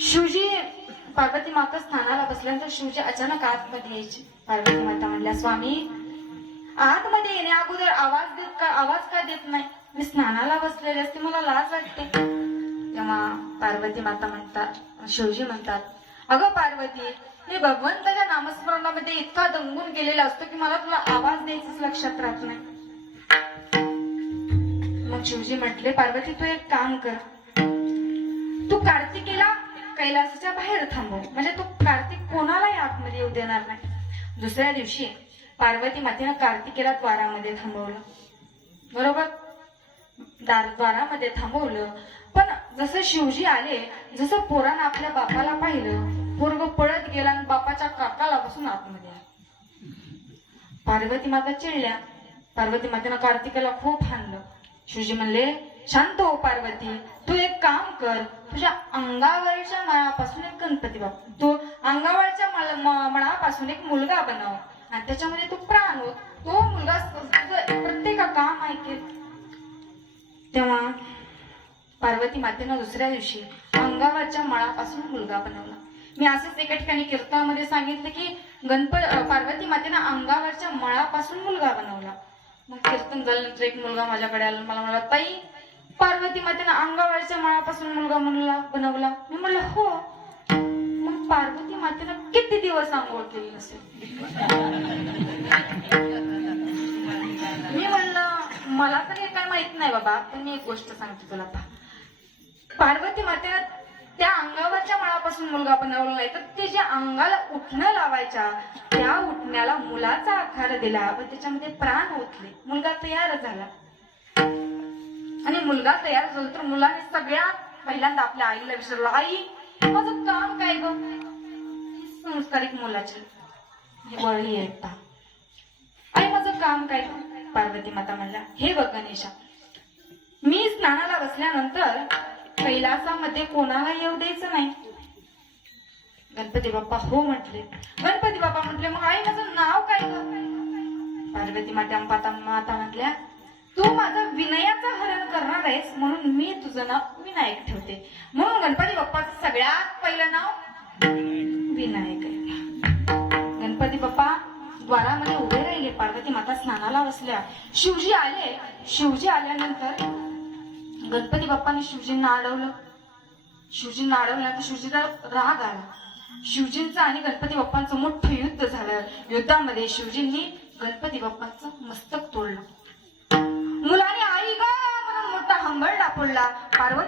शिवजी पार्वती माता स्नानाला बसल्यानंतर शिवजी अचानक आतमध्ये यायचे. पार्वती माता म्हणल्या, स्वामी आतमध्ये येण्या अगोदर आवाज का देत नाही? मी स्नानाला बसलेले असते, मला लाज वाटते. तेव्हा पार्वती माता म्हणतात, शिवजी म्हणतात, अगं पार्वती, मी भगवंताच्या नामस्मरणामध्ये इतका दंगून गेलेला असतो की मला तुला आवाज द्यायचंच लक्षात राहत नाही. मग शिवजी म्हटले, पार्वती तू एक काम कर, तू कार्तिकेला कैलासाच्या बाहेर थांबव, म्हणजे तो कार्तिक कोणालाही आतमध्ये येऊ देणार नाही. दुसऱ्या दिवशी पार्वती मातेनं कार्तिकेला द्वारामध्ये थांबवलं. बरोबर, द्वारामध्ये थांबवलं. पण जसं शिवजी आले, जसं पोरानं आपल्या बापाला पाहिलं, पोरग पळत गेला आणि बापाच्या काकाला बसून आतमध्ये आला. पार्वती माता चिडल्या. पार्वती मातेनं कार्तिकेला खूप हाणलं. शिवजी म्हणले, शांत हो पार्वती, तू एक काम कर, तुझ्या अंगावरच्या मळापासून एक गणपती बाप्पा, तू अंगावरच्या मळापासून एक मुलगा बनव आणि त्याच्यामध्ये तू प्राण हो, तो मुलगा प्रत्येक काम ऐकेल. तेव्हा पार्वती मातेनं दुसऱ्या दिवशी अंगावरच्या मळापासून मुलगा बनवला. मी असंच एका ठिकाणी कीर्तनामध्ये सांगितलं की पार्वती मातेनं अंगावरच्या मळापासून मुलगा बनवला. मग कीर्तन झाल्यानंतर एक मुलगा माझ्याकडे आला, मला म्हणाला, ताई पार्वती मातेनं अंगावरच्या मळापासून मुलगा बनवला. मी म्हणलं हो. मग पार्वती मातेनं किती दिवस आंघोळ केली असेल? मी म्हणलं मला तर हे काय माहित नाही बाबा, पण मी एक गोष्ट सांगते तुला. पार्वती मातेनं त्या अंगावरच्या मळापासून मुलगा बनवला नाही, तर ते ज्या अंगाला उठणं लावायच्या त्या उठण्याला मुलाचा आकार दिला व त्याच्यामध्ये प्राण ओतले. मुलगा तयार झाला. आणि मुलगा तयार झाला तर मुलाने सगळ्यात पहिल्यांदा आपल्या आईला विचारलं, आई माझं काम काय ग? संस्कारिक मुलाचे वळी येतात. आई माझं काम काय ग? पार्वती माता म्हणल्या, हे बघ गणेशा, मी स्नानाला बसल्यानंतर कैलासामध्ये कोणाला येऊ द्यायचं नाही. गणपती बाप्पा हो म्हटले. गणपती बाप्पा म्हटले, मग आई माझं नाव काय ग? पार्वती माता म्हटल्या, तू माझं विनयाचं हरण करणार आहेस म्हणून मी तुझं नाव विनायक ठेवते. म्हणून गणपती बाप्पाचं सगळ्यात पहिलं नाव विनायक आहे. गणपती बाप्पा द्वारामध्ये उभे राहिले. पार्वती माता स्नानाला बसल्या. शिवजी आले. शिवजी आल्यानंतर गणपती बाप्पाने शिवजींना अडवलं. शिवजींना अडवल्यानंतर शिवजीला राग आला. शिवजींचं आणि गणपती बाप्पांचं मोठं युद्ध झालं. युद्धामध्ये शिवजींनी गणपती बाप्पांचं मस्तक तोडलं. मुलाने आई गा म्हणून मोठा हंबरडा फोडला. पार्वती